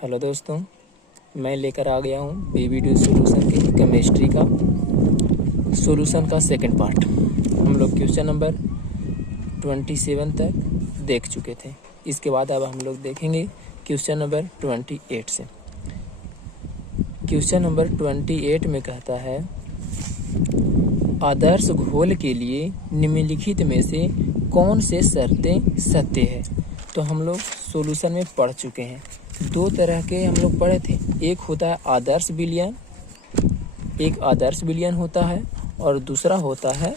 Hello दोस्तों, मैं लेकर आ गया हूँ BBD सॉल्यूशन के केमिस्ट्री का सॉल्यूशन का सेकंड पार्ट। हम लोग क्वेश्चन नंबर 27 तक देख चुके थे। इसके बाद अब हम लोग देखेंगे क्वेश्चन नंबर 28 से। क्वेश्चन नंबर 28 में कहता है, आदर्श घोल के लिए निम्नलिखित में से कौन से शर्तें सत्य है। तो हम लोग सॉल्यूशन में पढ़ चुके हैं। दो तरह के हम लोग पढ़े थे, एक होता है आदर्श विलयन, एक आदर्श विलयन होता है और दूसरा होता है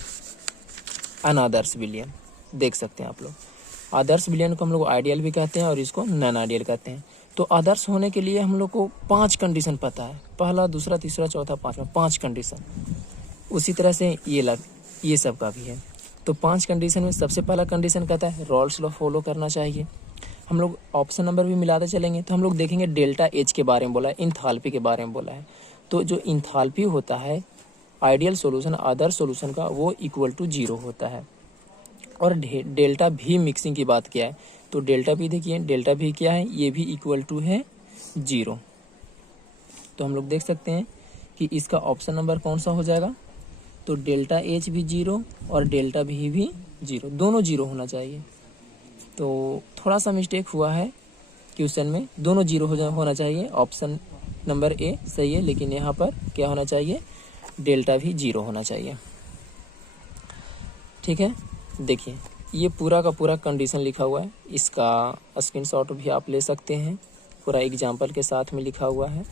अनादर्श विलयन। देख सकते हैं आप लोग, आदर्श विलयन को हम लोग आइडियल भी कहते हैं और इसको नॉन आइडियल कहते हैं। तो आदर्श होने के लिए हम लोग को 5 कंडीशन पता है, पहला, दूसरा, तीसरा, चौथा, पांचवा, 5 कंडीशन। उसी तरह से ये सब का भी है। तो 5 कंडीशन में सबसे पहला कंडीशन कहता है रॉल्स लॉ फॉलो करना चाहिए। हम लोग ऑप्शन नंबर भी मिलाते चलेंगे तो हम लोग देखेंगे डेल्टा एच के बारे में बोला है, इंथाल्पी के बारे में बोला है। तो जो इंथाल्पी होता है आइडियल सॉल्यूशन, आदर्श सॉल्यूशन का, वो इक्वल टू 0 होता है। और डेल्टा भी मिक्सिंग की बात किया है, तो डेल्टा भी देखिए, डेल्टा भी क्या है, ये भी इक्वल टू है 0। तो हम लोग देख सकते हैं कि इसका ऑप्शन नंबर कौन सा हो जाएगा। तो डेल्टा एच भी 0 और डेल्टा भी 0, दोनों 0 होना चाहिए। तो थोड़ा सा मिस्टेक हुआ है क्वेश्चन में, दोनों 0 होना चाहिए। ऑप्शन नंबर ए सही है, लेकिन यहाँ पर क्या होना चाहिए, डेल्टा भी 0 होना चाहिए। ठीक है, देखिए ये पूरा का पूरा कंडीशन लिखा हुआ है, इसका स्क्रीनशॉट भी आप ले सकते हैं। पूरा एग्जाम्पल के साथ में लिखा हुआ है,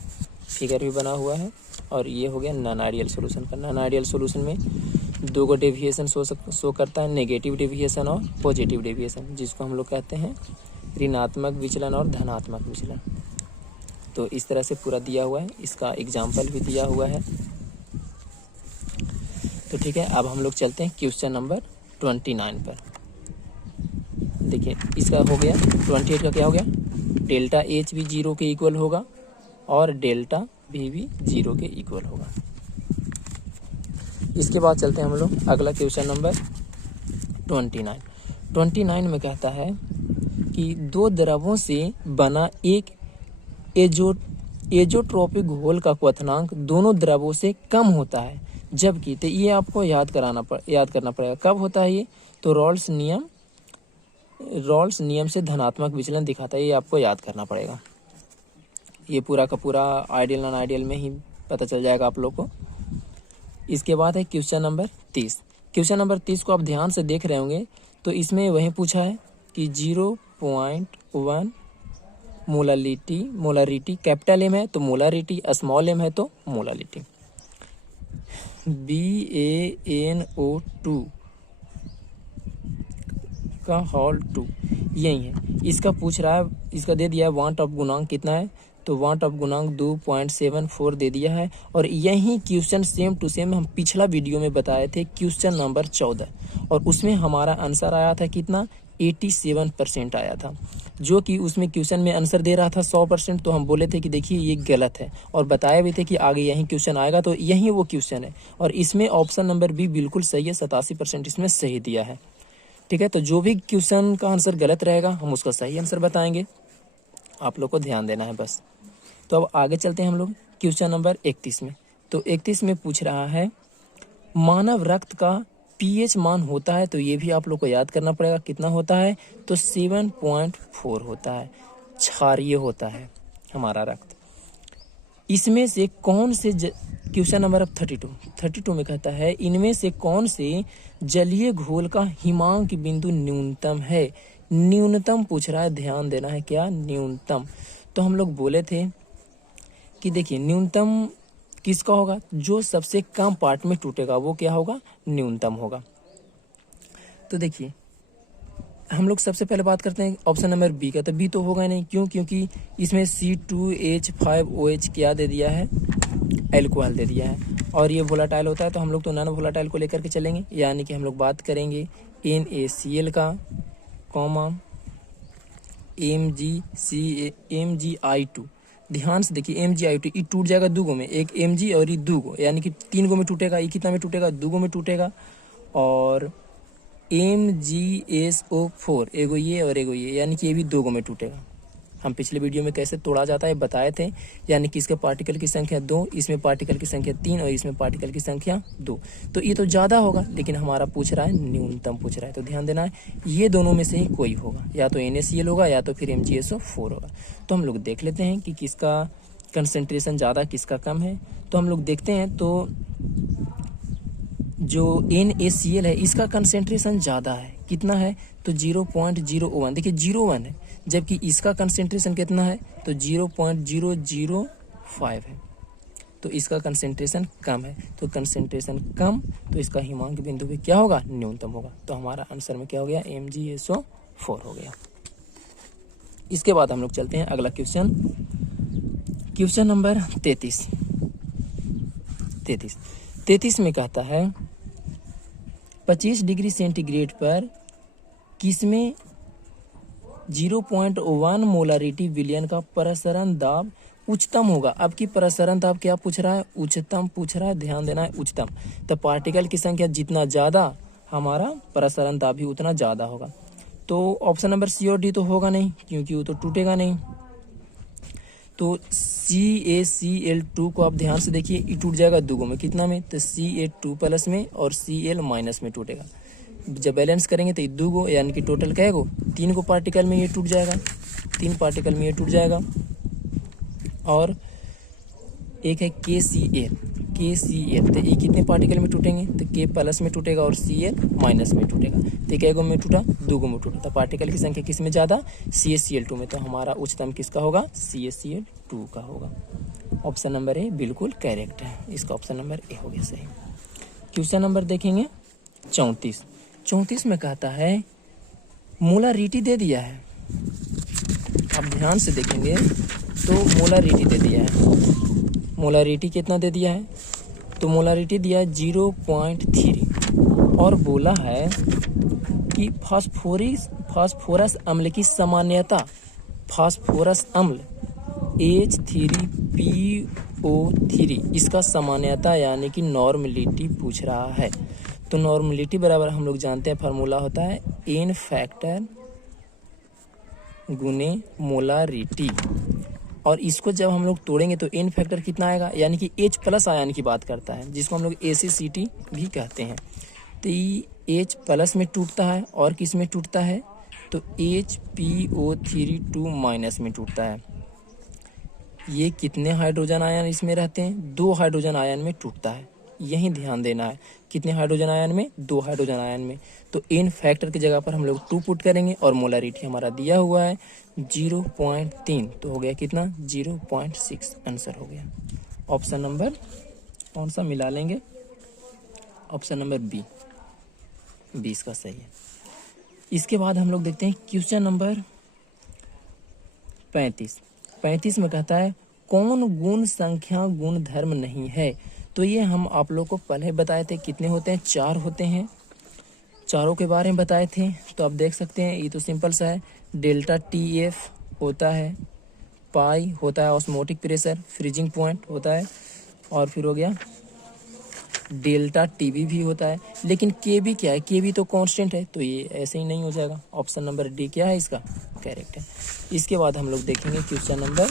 फिगर भी बना हुआ है। और ये हो गया नॉन आइडियल सॉल्यूशन का। नॉन आइडियल सॉल्यूशन में 2 डेविएशन शो करता है, नेगेटिव डेविएशन और पॉजिटिव डेविएशन, जिसको हम लोग कहते हैं ऋणात्मक विचलन और धनात्मक विचलन। तो इस तरह से पूरा दिया हुआ है, इसका एग्जाम्पल भी दिया हुआ है। तो ठीक है, अब हम लोग चलते हैं क्वेश्चन नंबर 29 पर। देखिए इसका हो गया 28 का क्या हो गया, डेल्टा एच भी 0 के इक्वल होगा और डेल्टा भी 0 के इक्वल होगा। इसके बाद चलते हैं हम लोग अगला क्वेश्चन नंबर 29 में कहता है कि 2 द्रवों से बना एक एजोट्रोपिक घोल का क्वथनांक दोनों द्रवों से कम होता है, जबकि, तो ये आपको याद करना पड़ेगा कब होता है ये। तो रॉल्स नियम से धनात्मक विचलन दिखाता है, ये आपको याद करना पड़ेगा। ये पूरा का पूरा आइडियल नॉन आइडियल में ही पता चल जाएगा आप लोग को। इसके बाद है क्वेश्चन नंबर 30। क्वेश्चन नंबर 30 को आप ध्यान से देख रहे होंगे, तो इसमें वही पूछा है कि 0.1 मोलारिटी कैपिटल एम है तो मोलारिटी, स्मॉल एम है तो मोलारिटी। BaNO2 का होल 2 यही है। इसका पूछ रहा है, इसका दे दिया है वांट ऑफ गुणांक कितना है, तो वांट ऑफ गुणांक 2.74 दे दिया है। और यही क्वेश्चन सेम टू सेम हम पिछला वीडियो में बताए थे, क्वेश्चन नंबर 14, और उसमें हमारा आंसर आया था कितना, 87% आया था। जो कि उसमें क्वेश्चन में आंसर दे रहा था 100%, तो हम बोले थे कि देखिए ये गलत है, और बताया भी थे कि आगे यही क्वेश्चन आएगा। तो यही वो क्वेश्चन है, और इसमें ऑप्शन नंबर बी बिल्कुल सही है, 87% इसमें सही दिया है। ठीक है, तो जो भी क्वेश्चन का आंसर गलत रहेगा हम उसका सही आंसर बताएंगे, आप लोग को ध्यान देना है बस। तो अब आगे चलते हैं हम लोग क्वेश्चन नंबर 31 में। तो 31 में पूछ रहा है, मानव रक्त का pH मान होता है, तो ये भी आप लोग को याद करना पड़ेगा, कितना होता है, तो 7.4 होता है, क्षारीय होता है हमारा रक्त। इसमें से कौन से क्वेश्चन नंबर 32 में कहता है, इनमें से कौन से जलीय घोल का हिमांक बिंदु न्यूनतम है। न्यूनतम पूछ रहा है, ध्यान देना है, क्या, न्यूनतम। तो हम लोग बोले थे कि देखिए न्यूनतम किसका होगा, जो सबसे कम पार्ट में टूटेगा वो क्या होगा, न्यूनतम होगा। तो देखिए हम लोग सबसे पहले बात करते हैं ऑप्शन नंबर बी का, तो बी तो होगा नहीं, क्यों, क्योंकि इसमें C2H5OH क्या दे दिया है, एल्कोहल दे दिया है, और ये वोलाटाइल होता है। तो हम लोग तो नॉन वोलाटाइल को लेकर के चलेंगे, यानी कि हम लोग बात करेंगे NaCl का, कॉमा MgI2। ध्यान से देखिए MgI2, ये टूट जाएगा 2 गो में, एक Mg और ये 2 गो, यानी कि 3 गो में टूटेगा। ये कितना में टूटेगा, 2 गो में टूटेगा। और MgSO4 एगो ये और एगो ये, यानी कि ये भी 2 गो में टूटेगा। हम पिछले वीडियो में कैसे तोड़ा जाता है बताए थे, यानी कि इसके पार्टिकल की संख्या 2, इसमें पार्टिकल की संख्या 3 और इसमें पार्टिकल की संख्या 2। तो ये तो ज़्यादा होगा, लेकिन हमारा पूछ रहा है न्यूनतम पूछ रहा है, तो ध्यान देना है ये दोनों में से ही कोई होगा, या तो NaCl होगा या तो फिर MgSO4 होगा। तो हम लोग देख लेते हैं कि किसका कंसंट्रेशन ज़्यादा किसका कम है। तो हम लोग देखते हैं तो जो NaCl है इसका कंसेंट्रेशन ज़्यादा है, कितना है तो 0.01, देखिए 0.1 है, जबकि इसका कंसेंट्रेशन कितना है तो 0.005 है, तो इसका कंसेंट्रेशन कम है। तो कंसेंट्रेशन कम, तो इसका हिमांक बिंदु पे क्या होगा, न्यूनतम होगा। तो हमारा आंसर में क्या हो गया, MgSO4 हो गया। इसके बाद हम लोग चलते हैं अगला क्वेश्चन, क्वेश्चन नंबर 33 में कहता है 25 डिग्री सेंटीग्रेड पर किसमें 0.1 मोलारिटी विलयन का प्रसरण दाब उच्चतम होगा। अब की प्रसरण दाब क्या पूछ रहा है, उच्चतम पूछ रहा है, ध्यान देना है उच्चतम। तो पार्टिकल की संख्या जितना ज़्यादा हमारा प्रसरण दाब भी उतना ज़्यादा होगा। तो ऑप्शन नंबर सी और डी तो होगा नहीं, क्योंकि वो तो टूटेगा नहीं। तो CaCl2 को आप ध्यान से देखिए, ये टूट जाएगा दूगों में, कितना में तो Ca2 प्लस में और Cl माइनस में टूटेगा। जब बैलेंस करेंगे तो ये दूगो यानी कि टोटल क्या है, 3 को पार्टिकल में ये टूट जाएगा, 3 पार्टिकल में ये टूट जाएगा। और एक है KCl, तो ये कितने पार्टिकल में टूटेंगे तो K प्लस में टूटेगा और Cl माइनस में टूटेगा। तो क्या गो में टूटा, दूगो में टूटा। तो पार्टिकल की संख्या किस में ज़्यादा, CaCl2 में। तो हमारा उच्चतम किसका होगा, CaCl2 का होगा। ऑप्शन नंबर ए बिल्कुल करेक्ट है, इसका ऑप्शन नंबर ए हो गया सही। क्वेश्चन नंबर देखेंगे 34 में कहता है मोलारिटी दे दिया है। अब ध्यान से देखेंगे तो मोलारिटी दे दिया है, मोलारिटी कितना दे दिया है तो मोलारिटी दिया है 0.3 और बोला है कि फास्फोरस अम्ल की सामान्यता, फास्फोरस अम्ल H3PO3 इसका सामान्यता यानी कि नॉर्मलिटी पूछ रहा है। तो नॉर्मलिटी बराबर हम लोग जानते हैं फार्मूला होता है N फैक्टर गुने मोलारिटी, और इसको जब हम लोग तोड़ेंगे तो N फैक्टर कितना आएगा, यानी कि H प्लस आयन की बात करता है, जिसको हम लोग ACCT भी कहते हैं। तो ये H प्लस में टूटता है और किस में टूटता है तो HPO3 माइनस में टूटता है। ये कितने हाइड्रोजन आयन इसमें रहते हैं, 2 हाइड्रोजन आयन में टूटता है, यही ध्यान देना है। कितने हाइड्रोजन आयन में, 2 हाइड्रोजन आयन में। तो N फैक्टर की जगह पर हम लोग 2 पुट करेंगे और मोलारिटी हमारा दिया हुआ है 0.3, तो हो गया कितना 0.6, आंसर हो गया। ऑप्शन नंबर कौन सा मिला लेंगे, ऑप्शन नंबर बी 20 का सही है। इसके बाद हम लोग देखते हैं क्वेश्चन नंबर 35 में कहता है कौन गुण संख्या गुण धर्म नहीं है। तो ये हम आप लोग को पहले बताए थे, कितने होते हैं, 4 होते हैं, चारों के बारे में बताए थे। तो आप देख सकते हैं ये तो सिंपल सा है, डेल्टा TF होता है, पाई होता है ऑस्मोटिक प्रेशर, फ्रीजिंग पॉइंट होता है, और फिर हो गया डेल्टा TB भी होता है। लेकिन KB क्या है, KB तो कांस्टेंट है, तो ये ऐसे ही नहीं हो जाएगा। ऑप्शन नंबर डी क्या है इसका, करेक्ट है। इसके बाद हम लोग देखेंगे क्वेश्चन नंबर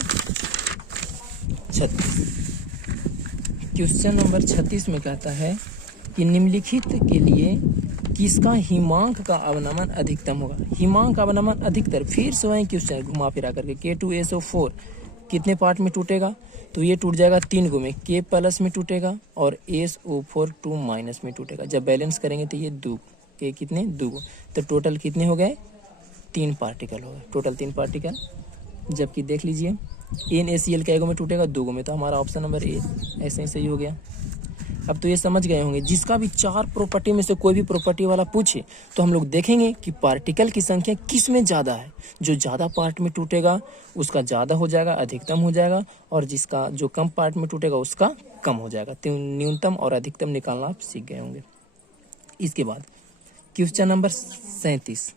36। क्वेश्चन नंबर 36 में कहता है कि निम्नलिखित के लिए किसका हिमांक का अवनमन अधिकतम होगा। हिमांक का अवनमन अधिकतर, फिर से वही क्वेश्चन घुमा फिरा करके, K2SO4 कितने पार्ट में टूटेगा तो ये टूट जाएगा 3 गो में, K प्लस में टूटेगा और SO4 2 माइनस में टूटेगा। जब बैलेंस करेंगे तो ये 2 के कितने 2 गो, तो टोटल कितने हो गए 3 पार्टिकल हो गए, टोटल 3 पार्टिकल। जबकि देख लीजिए NaCl के गो में टूटेगा 2 गो में, तो हमारा ऑप्शन नंबर ए ऐसे ही सही हो गया। अब तो ये समझ गए होंगे, जिसका भी 4 प्रॉपर्टी में से कोई भी प्रॉपर्टी वाला पूछे तो हम लोग देखेंगे कि पार्टिकल की संख्या किस में ज़्यादा है। जो ज़्यादा पार्ट में टूटेगा उसका ज़्यादा हो जाएगा, अधिकतम हो जाएगा, और जिसका जो कम पार्ट में टूटेगा उसका कम हो जाएगा। तो न्यूनतम और अधिकतम निकालना आप सीख गए होंगे। इसके बाद क्वेश्चन नंबर 37,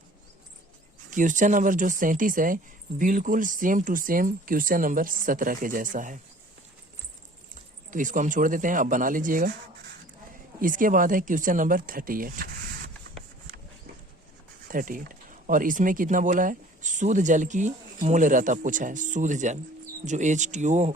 क्वेश्चन नंबर जो 37 है बिल्कुल same to same question number 17 के जैसा है, तो इसको हम छोड़ देते हैं, अब बना लीजिएगा। इसके बाद है क्वेश्चन नंबर 38 और इसमें कितना बोला है शुद्ध जल की मूलरता पूछा है, शुद्ध जल जो H2O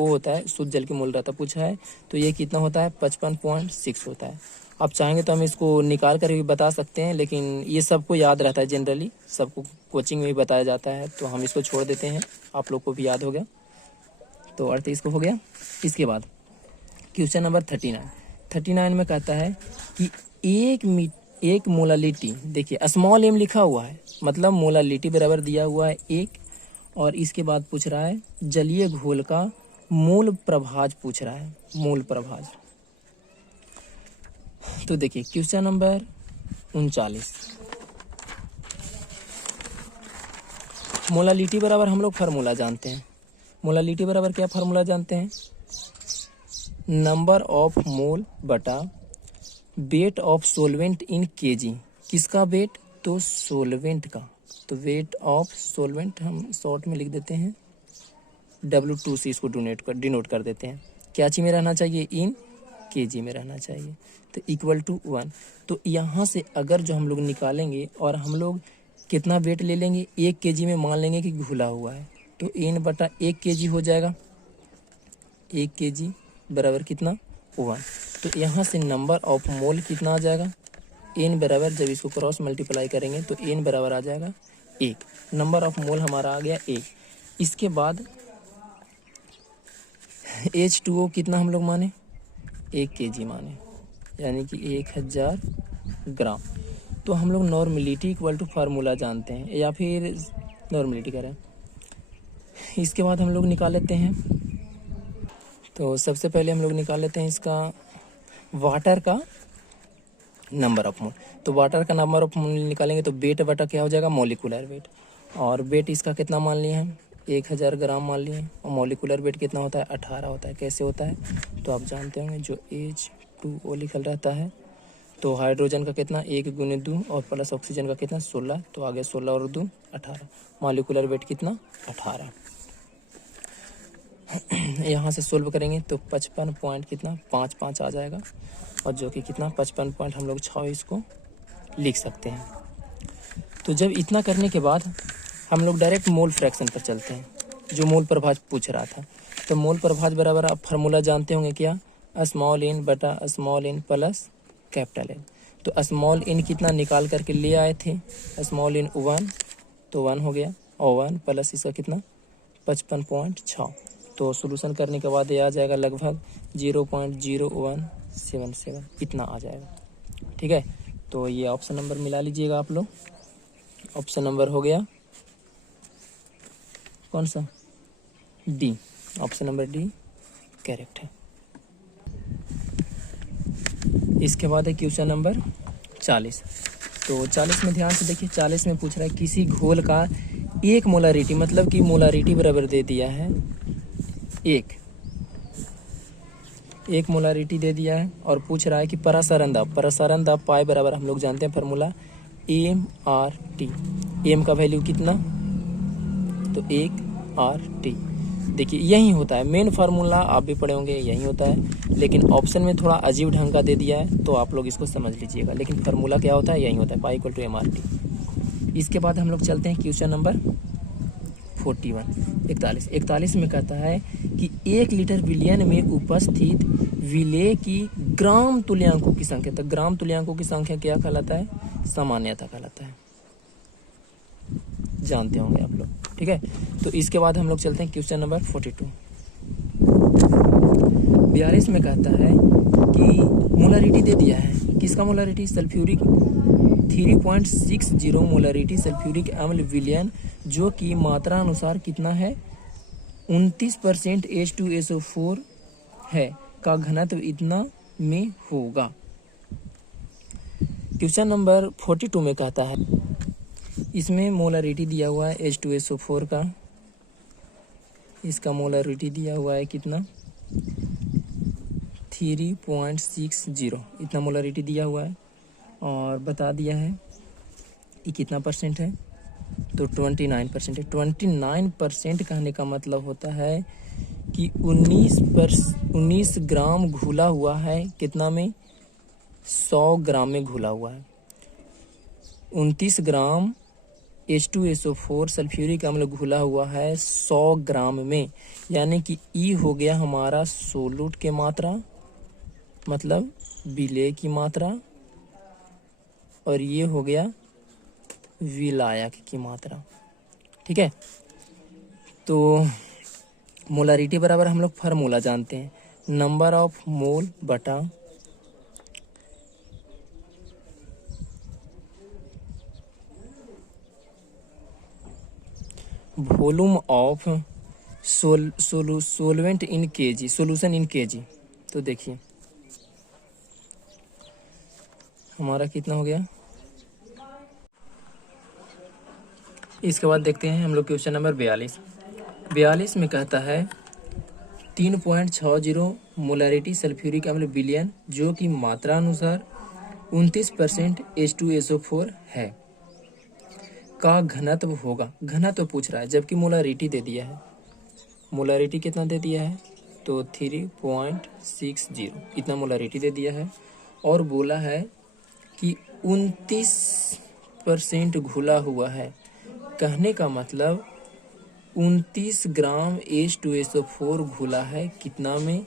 होता है, शुद्ध जल की मूलरता पूछा है। तो ये कितना होता है 55.6 होता है। आप चाहेंगे तो हम इसको निकाल कर भी बता सकते हैं, लेकिन ये सबको याद रहता है, जनरली सबको कोचिंग में भी बताया जाता है, तो हम इसको छोड़ देते हैं, आप लोग को भी याद हो गया। तो अर्थ इसको हो गया। इसके बाद क्वेश्चन नंबर 39 में कहता है कि एक मोलालिटी, देखिए स्मॉल m लिखा हुआ है, मतलब मोलालिटी बराबर दिया हुआ है 1, और इसके बाद पूछ रहा है जलीय घोल का मूल प्रभाज पूछ रहा है, मूल प्रभाज। तो देखिए क्वेश्चन नंबर 39, मोलालिटी बराबर हम लोग फार्मूला जानते हैं। मोलालिटी बराबर क्या फार्मूला जानते हैं, नंबर ऑफ मोल बटा weight of solvent in KG. किसका वेट, तो सोलवेंट का। तो वेट ऑफ सोलवेंट हम शॉर्ट में लिख देते हैं W2 से, इसको डिनोट कर देते हैं। क्या चीज में रहना चाहिए, इन केजी में रहना चाहिए। तो इक्वल टू 1। तो यहाँ से अगर जो हम लोग निकालेंगे और हम लोग कितना वेट ले लेंगे, 1 केजी में मान लेंगे कि घुला हुआ है, तो इन बटा 1 केजी हो जाएगा। 1 केजी बराबर कितना 1। तो यहाँ से नंबर ऑफ मोल कितना आ जाएगा, n बराबर, जब इसको क्रॉस मल्टीप्लाई करेंगे तो n बराबर आ जाएगा 1। नंबर ऑफ मोल हमारा आ गया 1। इसके बाद H2O कितना हम लोग माने, 1 केजी माने, यानी कि 1000 ग्राम। तो हम लोग नॉर्मलिटी इक्वल टू फार्मूला जानते हैं, या फिर नॉर्मलिटी करें। इसके बाद हम लोग निकाल लेते हैं, तो सबसे पहले हम लोग निकाल लेते हैं इसका वाटर का नंबर ऑफ मोल। तो वाटर का नंबर ऑफ मोल निकालेंगे तो वेट बटा क्या हो जाएगा, मॉलिक्यूलर वेट। और वेट इसका कितना मान लिए हम, 1000 ग्राम मान लिए, और मॉलिक्यूलर वेट कितना होता है 18 होता है। कैसे होता है, तो आप जानते होंगे, जो H2O लिखल रहता है, तो हाइड्रोजन का कितना 1 गुने 2 और प्लस ऑक्सीजन का कितना 16, तो आगे 16 और 2 18, मॉलिक्यूलर वेट कितना 18। यहाँ से सोल्व करेंगे तो 55 पॉइंट कितना 55 आ जाएगा, और जो कि कितना 55 पॉइंट हम लोग 6 इसको लिख सकते हैं। तो जब इतना करने के बाद हम लोग डायरेक्ट मोल फ्रैक्शन पर चलते हैं, जो मोल प्रभाज पूछ रहा था। तो मोल प्रभाज बराबर आप फार्मूला जानते होंगे क्या, स्मॉल n बटा small n plus capital N। तो स्मॉल n कितना निकाल करके ले आए थे, स्मॉल n 1, तो 1 हो गया, और 1 प्लस इसका कितना 55.6। तो सॉल्यूशन करने के बाद ये आ जाएगा लगभग 0.0177, इतना आ जाएगा। ठीक है, तो ये ऑप्शन नंबर मिला लीजिएगा आप लोग। ऑप्शन नंबर हो गया कौन सा, D. Option number D correct है। इसके बाद है क्वेश्चन नंबर 40। तो 40 में ध्यान से देखिए, 40 में पूछ रहा है किसी घोल का 1 मोलारिटी, मतलब कि मोलारिटी बराबर दे दिया है 1 मोलारिटी दे दिया है, और पूछ रहा है कि परासरण दाब पाई बराबर हम लोग जानते हैं फार्मूला MRT। एम का वैल्यू कितना, तो 1RT। देखिए यही होता है मेन फार्मूला, आप भी पढ़े होंगे यही होता है, लेकिन ऑप्शन में थोड़ा अजीब ढंग का दे दिया है, तो आप लोग इसको समझ लीजिएगा, लेकिन फार्मूला क्या होता है, यही होता है, पाई इक्वल टू MRT। इसके बाद हम लोग चलते हैं क्वेश्चन नंबर 41 में कहता है कि 1 लीटर विलयन में उपस्थित विलेय की ग्राम तुल्यांकों की संख्या। तो ग्राम तुल्यांकों की संख्या क्या कहलाता है, सामान्यता कहलाता है, जानते होंगे आप लोग। ठीक है, तो इसके बाद हम लोग चलते हैं क्वेश्चन नंबर 42 में कहता है कि मोलारिटी दे दिया है, किसका मोलारिटी, सल्फ्यूरिक 3.60 मोलारिटी सल्फ्यूरिक अम्ल विलयन, जो कि मात्रा अनुसार कितना है 29% H2SO4 है, का घनत्व इतना में होगा। क्वेश्चन नंबर 42 में कहता है, इसमें मोलारिटी दिया हुआ है H2SO4 का, इसका मोलारिटी दिया हुआ है कितना 3.60, इतना मोलारिटी दिया हुआ है, और बता दिया है ये कितना परसेंट है, तो 29% है। 29% कहने का मतलब होता है कि 19 ग्राम घुला हुआ है, कितना में 100 ग्राम में घुला हुआ है। 29 ग्राम H2SO4 सल्फ्यूरिक अम्ल घुला हुआ है 100 ग्राम में, यानी कि ई हो गया हमारा सोलूट की मात्रा, मतलब विलेय की मात्रा, और ये हो गया विलायक की मात्रा। ठीक है, तो मोलारिटी बराबर हम लोग फार्मूला जानते हैं, नंबर ऑफ मोल बटा volume of solvent in KG, solution in KG. तो देखिए हमारा कितना हो गया। इसके बाद देखते हैं हम लोग क्वेश्चन नंबर 42 में कहता है 3.60 मोलारिटी सल्फ्यूरिक अम्ल विलयन, जो कि मात्रा अनुसार 29% H2SO4 है, का घनत्व होगा। घनत्व पूछ रहा है, जबकि मोलारिटी दे दिया है। मोलारिटी कितना दे दिया है, तो 3.60 इतना मोलारिटी दे दिया है, और बोला है कि 29% घुला हुआ है। कहने का मतलब 29 ग्राम H2SO4 घुला है कितना में,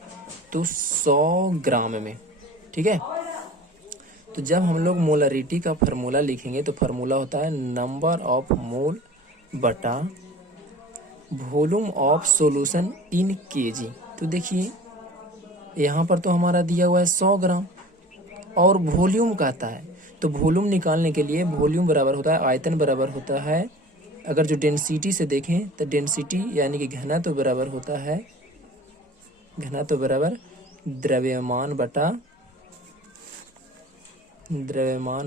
तो 100 ग्राम में। ठीक है, तो जब हम लोग मोलारिटी का फार्मूला लिखेंगे तो फार्मूला होता है नंबर ऑफ मोल बटा volume of solution in KG. तो देखिए यहाँ पर तो हमारा दिया हुआ है 100 ग्राम, और वॉल्यूम कहता है, तो वॉल्यूम निकालने के लिए वॉल्यूम बराबर होता है आयतन बराबर होता है, अगर जो डेंसिटी से देखें तो डेंसिटी यानी कि घनत्व बराबर होता है, घनत्व बराबर द्रव्यमान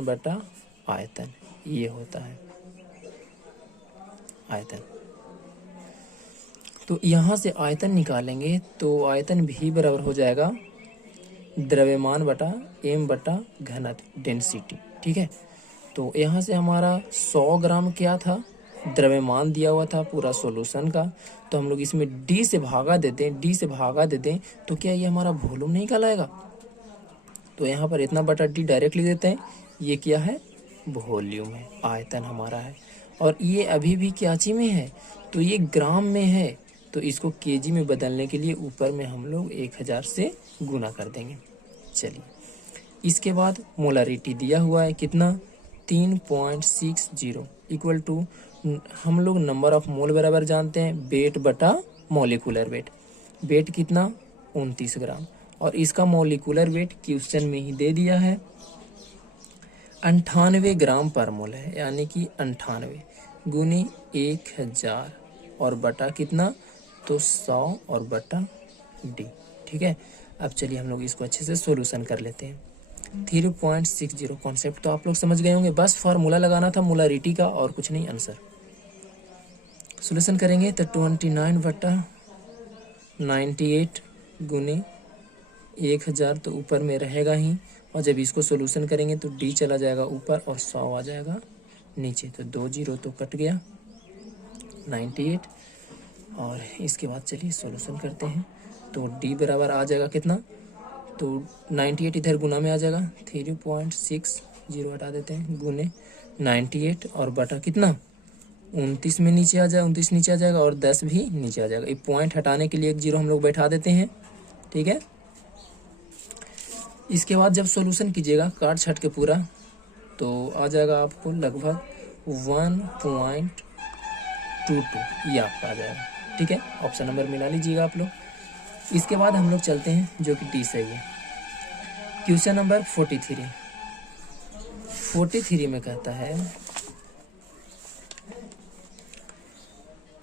बटा आयतन, ये होता है आयतन। तो यहाँ से आयतन निकालेंगे तो आयतन भी बराबर हो जाएगा द्रव्यमान बटा m बटा घनत्व डेंसिटी। ठीक है, तो यहाँ से हमारा 100 ग्राम क्या था, द्रव्यमान दिया हुआ था पूरा सॉल्यूशन का, तो हम लोग इसमें d से भागा देते हैं, तो क्या ये हमारा वॉल्यूम नहीं कहलाएगा। तो यहाँ पर इतना बटा d डायरेक्ट लिख देते हैं, ये क्या है, वॉल्यूम है, आयतन हमारा है। और ये अभी भी क्याची में है, तो ये ग्राम में है, तो इसको केजी में बदलने के लिए ऊपर में हम लोग 1000 से गुना कर देंगे। चलिए, इसके बाद मोलारिटी दिया हुआ है कितना, 3.60 इक्वल टू, हम लोग नंबर ऑफ मोल बराबर जानते हैं वेट बटा मॉलिक्यूलर वेट। वेट कितना, 29 ग्राम, और इसका मॉलिक्यूलर वेट क्वेश्चन में ही दे दिया है 98 ग्राम पर मोल है, यानी कि 98 गुनी 1000 और बटा कितना, तो 100 और बटा डी। ठीक है, अब चलिए हम लोग इसको अच्छे से सॉल्यूशन कर लेते हैं। 3.60 कॉन्सेप्ट तो आप लोग समझ गए होंगे, बस फार्मूला लगाना था मोलारिटी का और कुछ नहीं। आंसर सॉल्यूशन करेंगे तो 29 बटा 98 गुने 1000 तो ऊपर में रहेगा ही, और जब इसको सॉल्यूशन करेंगे तो डी चला जाएगा ऊपर और 100 आ जाएगा नीचे, तो 2 0 तो कट गया 98। और इसके बाद चलिए सॉल्यूशन करते हैं, तो डी बराबर आ जाएगा कितना, तो 98 इधर गुना में आ जाएगा, 3.60 हटा देते हैं गुने 98 और बटा कितना 29 में नीचे आ जाएगा, 29 नीचे आ जाएगा और 10 भी नीचे आ जाएगा। एक पॉइंट हटाने के लिए 1 0 हम लोग बैठा देते हैं। ठीक है, इसके बाद जब सॉल्यूशन कीजिएगा काट छट के पूरा, तो आ जाएगा आपको लगभग 1.22 ये आपका आ जाएगा। ठीक है, ऑप्शन नंबर मिला लीजिएगा आप लोग। इसके बाद हम लोग चलते हैं जो कि डी सही है। क्वेश्चन नंबर 43 में कहता है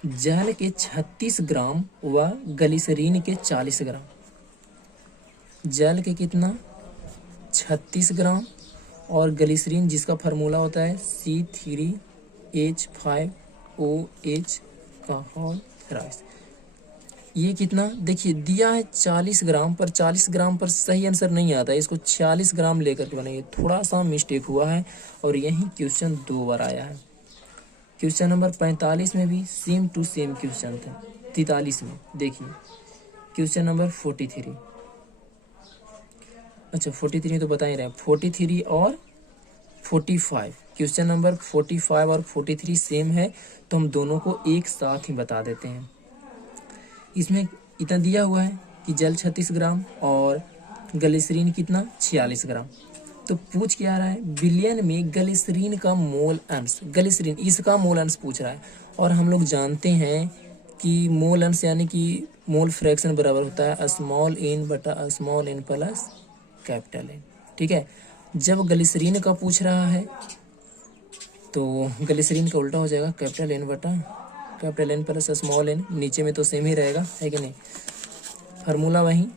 जल के 36 ग्राम व ग्लिसरीन के 40 ग्राम। जल के कितना 36 ग्राम और ग्लिसरीन जिसका फार्मूला होता है C3H5OH का होल राइस, ये कितना देखिए दिया है 40 ग्राम पर। 40 ग्राम पर सही आंसर नहीं आता है, इसको 46 ग्राम लेकर के बनाइए, थोड़ा सा मिस्टेक हुआ है और यही क्वेश्चन 2 बार आया है। क्वेश्चन नंबर 45 में भी सेम टू सेम क्वेश्चन था। 43 में देखिए क्वेश्चन नंबर 43, अच्छा 43 तो बता ही रहे हैं, 43 और 45 क्वेश्चन नंबर 45 और 43 सेम है, तो हम दोनों को एक साथ ही बता देते हैं। इसमें इतना दिया हुआ है कि जल 36 ग्राम और ग्लिसरीन कितना 46 ग्राम। तो पूछ क्या रहा है, बिलियन में ग्लिसरीन का मोल अंश, ग्लिसरीन इसका मोल अंश पूछ रहा है। और हम लोग जानते हैं कि मोल अंश यानी कि मोल फ्रैक्शन बराबर होता है स्मॉल एन बटा small N plus capital N. ठीक है, जब ग्लिसरीन का पूछ रहा है तो ग्लिसरीन का उल्टा हो जाएगा कैपिटल एन बटा capital N plus small N, नीचे में तो सेम ही रहेगा, है कि नहीं। फार्मूला वही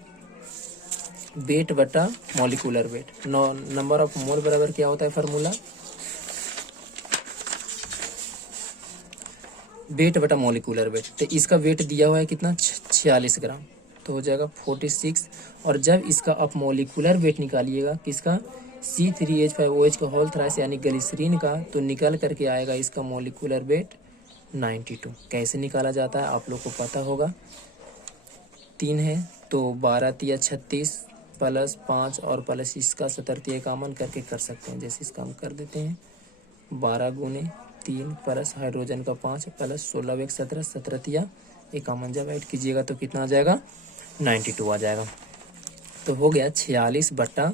वेट बटा molecular weight, number of mole बराबर क्या होता है फार्मूला, वेट बटा मॉलिक्यूलर वेट। तो इसका वेट दिया हुआ है कितना 46 ग्राम, तो हो जाएगा 46। और जब इसका आप मॉलिक्यूलर वेट निकालिएगा किसका C3H5OH का होल थ्राइस यानी ग्लिसरीन का, तो निकल करके आएगा इसका मॉलिक्यूलर वेट 92। कैसे निकाला जाता है आप लोग को पता होगा, 3 है तो 12 तिया 36 प्लस 5 और प्लस इसका 70 कॉमन करके कर सकते हैं। जैसे इसका हम कर देते हैं 12 गुने 3 प्लस हाइड्रोजन का 5 प्लस 16 × 17, 17 तिया एक कॉमन जब ऐड कीजिएगा तो कितना आ जाएगा 92 आ जाएगा। तो हो गया 46 बटा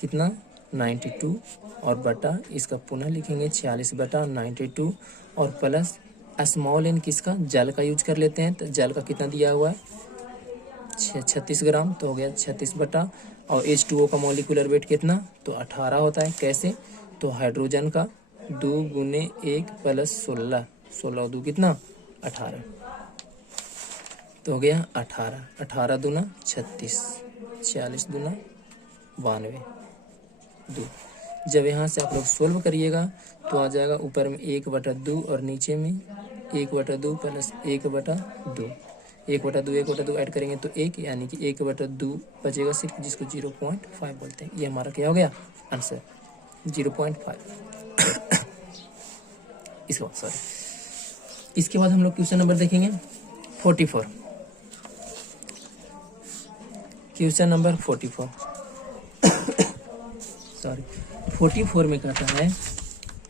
कितना 92 और बटा इसका पुनः लिखेंगे 46 बटा 92 और प्लस स्मॉल एन किसका जल का यूज कर लेते हैं। तो जल का कितना दिया हुआ है 36 ग्राम, तो हो गया 36 बटा और H2O का मॉलिक्यूलर वेट कितना तो 18 होता है। कैसे, तो हाइड्रोजन का 2 गुने 1 प्लस 16, 16 2 कितना 18, तो हो गया 18, 18 दूना 36, 46 दूना 92 2। जब यहाँ से आप लोग सोल्व करिएगा तो आ जाएगा ऊपर में 1/2 और नीचे में 1/2 प्लस 1/2, 1/2 1/2 ऐड करेंगे तो 1 यानी कि 1/2 बचेगा सिर्फ, जिसको 0.5 बोलते हैं। ये हमारा क्या हो गया आंसर 0.5। इसके बाद हम लोग क्वेश्चन नंबर देखेंगे 44। क्वेश्चन नंबर 44 44 में कहता है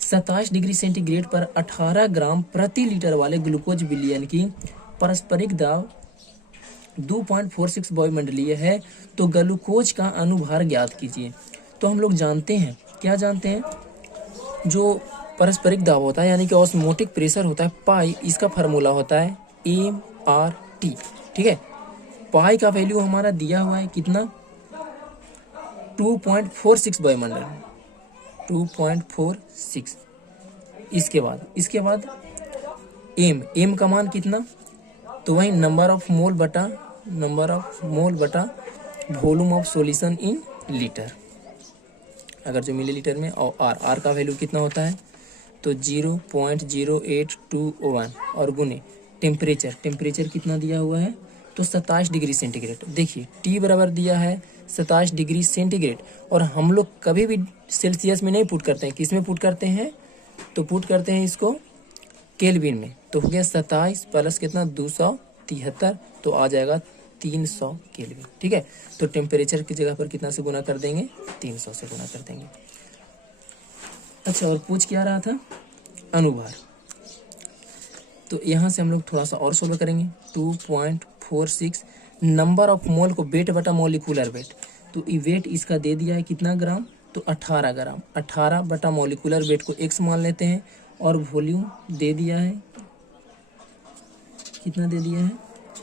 27 डिग्री सेंटीग्रेड पर 18 ग्राम प्रति लीटर वाले ग्लूकोज विलयन की पारस्परिक दाब 2.46 वायुमंडलीय है, तो ग्लूकोज का अनुभार ज्ञात कीजिए। तो हम लोग जानते हैं, क्या जानते हैं, जो पारस्परिक दाब होता है यानी कि ऑस्मोटिक प्रेशर होता है पाई, इसका फार्मूला होता है MRT। ठीक है, पाई का वैल्यू हमारा दिया हुआ है कितना 2.46 वायुमंडल 2.46। इसके बाद एम का मान कितना, तो वही नंबर ऑफ मोल बटा volume of solution in litre, अगर जो मिलीलीटर में, और आर का वैल्यू कितना होता है तो 0.0821 और गुने टेम्परेचर कितना दिया हुआ है तो 27 डिग्री सेंटीग्रेड। देखिए टी बराबर दिया है 27 डिग्री सेंटीग्रेड, और हम लोग कभी भी सेल्सियस में नहीं पुट करते हैं, किस में पुट करते हैं तो पुट करते हैं इसको केल्विन में। तो हो गया 27 प्लस कितना 273, तो आ जाएगा 300 केल्विन। ठीक है, तो टेम्परेचर की जगह पर कितना से गुना कर देंगे 300 से गुना कर देंगे। अच्छा, और पूछ क्या रहा था अनुभार, तो यहाँ से हम लोग थोड़ा सा और सोल्व करेंगे। 2.46 नंबर ऑफ मोल को वेट बटा मॉलिक्यूलर वेट, तो ये वेट इसका दे दिया है कितना ग्राम तो 18 ग्राम, 18 बटा मॉलिक्यूलर वेट को x मान लेते हैं, और वॉल्यूम दे दिया है कितना दे दिया है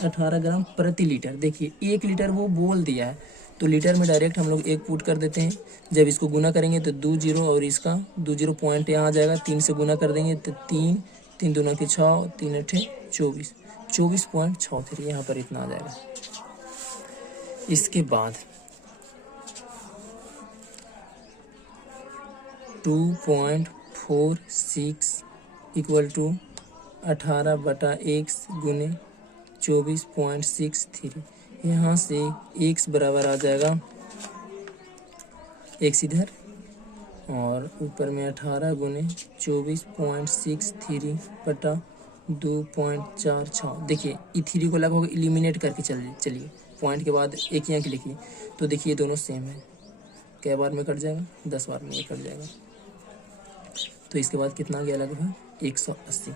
18 ग्राम प्रति लीटर। देखिए 1 लीटर वो बोल दिया है, तो लीटर में डायरेक्ट हम लोग 1 पुट कर देते हैं। जब इसको गुना करेंगे तो 2 0 और इसका 2 0 पॉइंट यहाँ आ जाएगा, 3 से गुना कर देंगे तो 3 3 दूना के 6 3 8 24, 24.63 यहाँ पर इतना आ जाएगा। इसके बाद 2.46 इक्वल टू 18 बटा x गुने 24.63, यहाँ से x बराबर आ जाएगा x इधर और ऊपर में 18 गुने 24.63 बटा 2.46। देखिए ई 3 को लगभग एलिमिनेट करके चलिए, पॉइंट के बाद एक यहाँ की लिखिए, तो देखिए दोनों सेम है। कै बार में कट जाएगा 10 बार में ये कट जाएगा। तो इसके बाद कितना आ गया लगभग 180।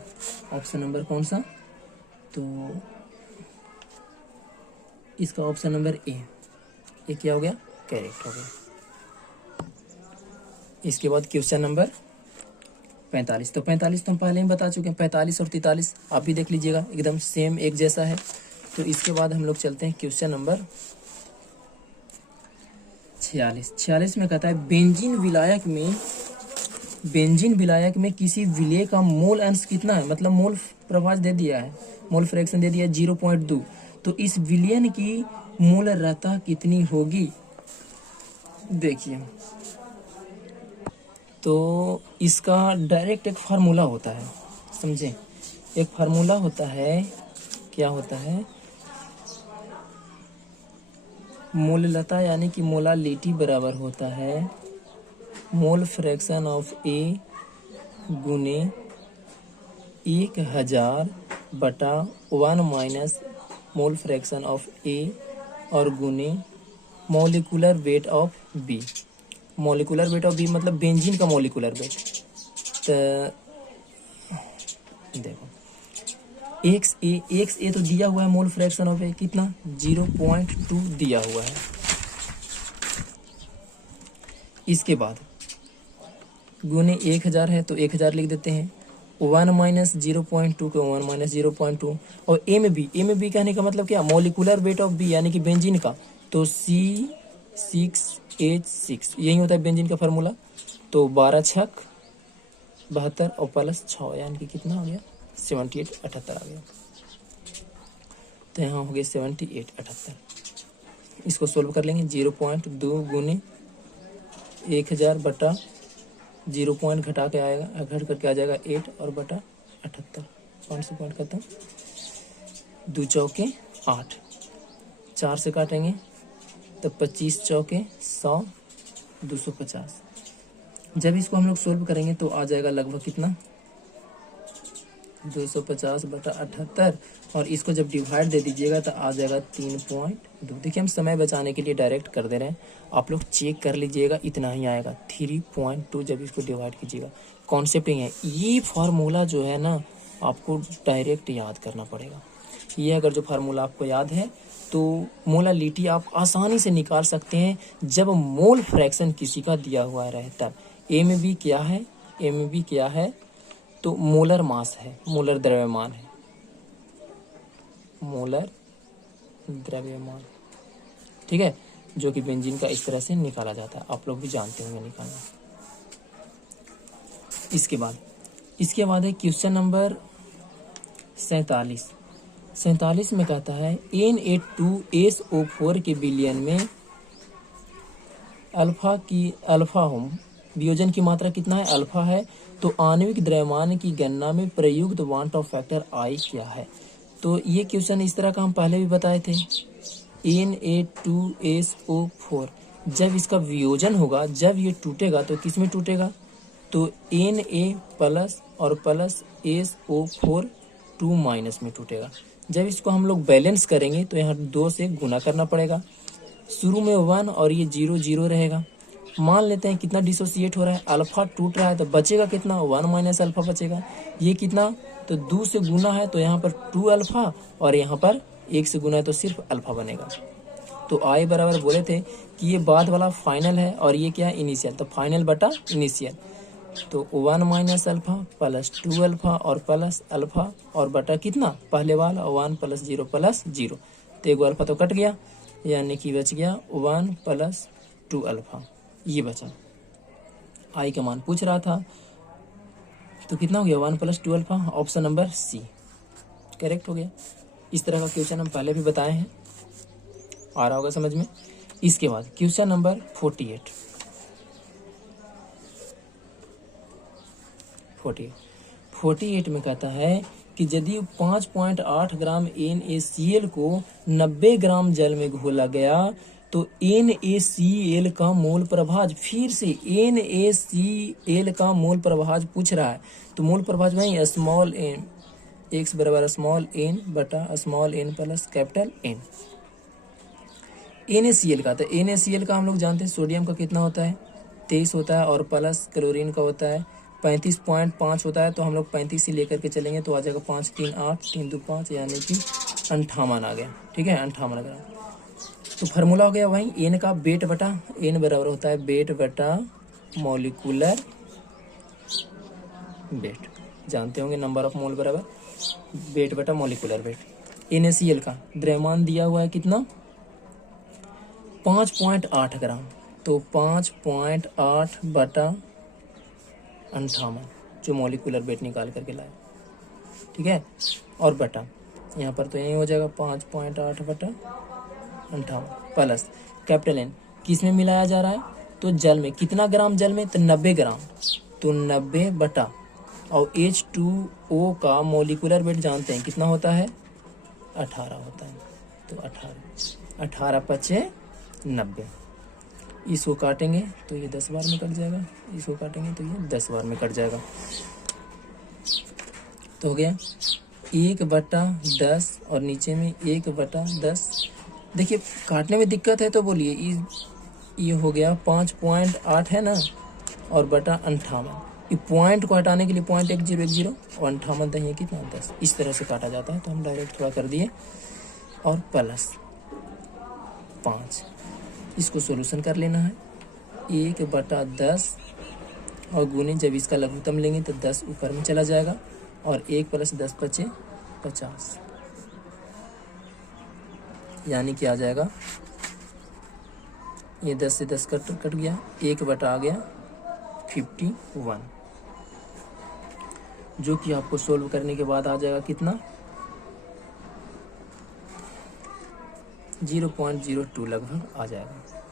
ऑप्शन नंबर कौन सा, तो इसका ऑप्शन नंबर ए क्या हो गया, करेक्ट हो गया। इसके बाद क्वेश्चन नंबर 45, तो 45 तो हम पहले ही बता चुके हैं, 45 और 43 आप भी देख लीजिएगा, एकदम सेम एक जैसा है। तो इसके बाद हम लोग चलते हैं क्वेश्चन नंबर 46 में कहता है बेंजीन विलायक में किसी विलेय का मोल अंश कितना है, मतलब मोल प्रभाज दे दिया है, मोल फ्रैक्शन दे दिया है 0.2, तो इस विलयन की मूलरता कितनी होगी। देखिए, तो इसका डायरेक्ट एक फार्मूला होता है, समझे, एक फार्मूला होता है, क्या होता है, मोललता यानी कि मोलालिटी बराबर होता है मोल फ्रैक्शन ऑफ ए गुने 1000 बटा 1 minus mole fraction of A और गुने molecular weight of B. Molecular weight of B मतलब बेंजीन का मॉलिक्यूलर वेट। तो देखो एक्स ए तो दिया हुआ है, मोल फ्रैक्शन ऑफ ए कितना 0.2 दिया हुआ है। इसके बाद गुने 1000 है तो 1000 लिख देते हैं, 1 माइनस 0.2 को 1 माइनस 0.2, और ए में बी कहने का मतलब क्या, मॉलिक्यूलर वेट ऑफ बी यानी कि बेंजीन का, तो C6H6 यही होता है बेंजीन का फार्मूला। तो 12 छक 72 और प्लस 6 यानी कि कितना हो गया 78 78 आ गया। तो यहाँ हो गया 78 78। इसको सोल्व कर लेंगे, 0.2 गुने 1000 बटा 0 पॉइंट घटा के आएगा, घट करके आ जाएगा 8 और बटा 78, 500 पॉइंट खत्म, 2 चौके 8, 4 से काटेंगे तो 25 चौके 100, 250। जब इसको हम लोग सोल्व करेंगे तो आ जाएगा लगभग कितना 250 बटा 78, और इसको जब डिवाइड दे दीजिएगा तो आ जाएगा 3.2। देखिए हम समय बचाने के लिए डायरेक्ट कर दे रहे हैं, आप लोग चेक कर लीजिएगा, इतना ही आएगा 3.2 जब इसको डिवाइड कीजिएगा। कॉन्सेप्ट ही है, ये फार्मूला जो है ना आपको डायरेक्ट याद करना पड़ेगा। ये अगर जो फार्मूला आपको याद है तो मोलालिटी आप आसानी से निकाल सकते हैं जब मोल फ्रैक्शन किसी का दिया हुआ रहता है। ए में भी क्या है, तो मोलर मास है, मोलर द्रव्यमान है, मोलर द्रव्यमान, ठीक है, जो कि बेंजीन का इस तरह से निकाला जाता है, आप लोग भी जानते होंगे निकालना। इसके बाद है क्वेश्चन नंबर 47 में कहता है Na2SO4 के विलयन में अल्फा वियोजन की मात्रा कितना है, अल्फा है, तो आणविक द्रव्यमान की गणना में प्रयुक्त वांट ऑफ फैक्टर आई क्या है। तो ये क्वेश्चन इस तरह का हम पहले भी बताए थे। Na2SO4 जब इसका वियोजन होगा, जब ये टूटेगा तो किस में टूटेगा, तो Na प्लस और प्लस SO4 2 माइनस में टूटेगा। जब इसको हम लोग बैलेंस करेंगे तो यहाँ 2 से गुना करना पड़ेगा, शुरू में 1 और ये 0 0 रहेगा। मान लेते हैं कितना डिसोसिएट हो रहा है, अल्फा टूट रहा है, तो बचेगा कितना 1 माइनस अल्फा बचेगा। ये कितना, तो 2 से गुना है तो यहाँ पर 2 अल्फा, और यहाँ पर 1 से गुना है तो सिर्फ अल्फा बनेगा। तो आई बराबर बोले थे कि ये बाद वाला फाइनल है और ये क्या है इनिशियल, तो फाइनल बटा इनिशियल, तो 1 माइनस अल्फा प्लस 2 अल्फा और प्लस अल्फा और बटा कितना पहले वाला 1 प्लस 0 प्लस 0, तो एक अल्फा तो कट गया, यानी कि बच गया 1 प्लस 2 अल्फा, ये बचा। आई का मान पूछ रहा था, तो कितना हो गया 1 plus 2 alpha, option number C correct हो गया। इस तरह का क्वेश्चन हम पहले भी बताए हैं, आ रहा होगा समझ में। इसके बाद क्वेश्चन नंबर 48 में कहता है कि यदि 5.8 ग्राम NaCl को 90 ग्राम जल में घोला गया तो NaCl का मोल प्रभाज, फिर से NaCl का मोल प्रभाज पूछ रहा है, तो मोल प्रभाज में स्मॉल n x बराबर स्मॉल n बटा small n plus capital N। NaCl का, तो NaCl का हम लोग जानते हैं सोडियम का कितना होता है 23 होता है, और प्लस क्लोरीन का होता है 35.5 होता है, तो हम लोग 35 से लेकर के चलेंगे तो आ जाएगा 5 3 8 3 2 5, यानी कि 58 आ गया। ठीक है, 58 ग्राम। तो फार्मूला हो गया वही एन का, वेट बटा एन बराबर होता है वेट बटा मॉलिक्यूलर वेट। जानते होंगे नंबर ऑफ मोल बराबर वेट बटा मॉलिक्यूलर वेट। NaCl का द्रव्यमान दिया हुआ है कितना, 5.8 ग्राम, तो 5.8 बटा 58 जो मॉलिक्यूलर वेट निकाल करके लाए। ठीक है, और बटा यहाँ पर तो यही हो जाएगा 5.8 बटा 58 प्लस कैपिटल एन किस में मिलाया जा रहा है, तो जल में। कितना ग्राम जल में, तो 90 ग्राम, तो 90 बटा, और H2O का मॉलिक्यूलर वेट जानते हैं कितना होता है, 18 होता है, तो 18 पचे 90। इसको काटेंगे तो ये 10 बार में कट जाएगा, इसको काटेंगे तो ये 10 बार में कट जाएगा। तो हो गया 1/10 और नीचे में 1/10। देखिए काटने में दिक्कत है तो बोलिए, ये हो गया 5.8 है ना, और बटा 58। ये पॉइंट को हटाने के लिए 0.1010 और 58 दही कितना 10, इस तरह से काटा जाता है। तो हम डायरेक्ट थोड़ा कर दिए, और प्लस 5, इसको सोल्यूशन कर लेना है। 1/10 और गुने, जब इसका लघुत्तम लेंगे तो 10 ऊपर में चला जाएगा, और 1 + 10 बचे 50, यानी कि आ जाएगा, ये 10 से 10 कट गया, 1 बटा आ गया 51, जो कि आपको सोल्व करने के बाद आ जाएगा कितना, 0.02 लगभग आ जाएगा।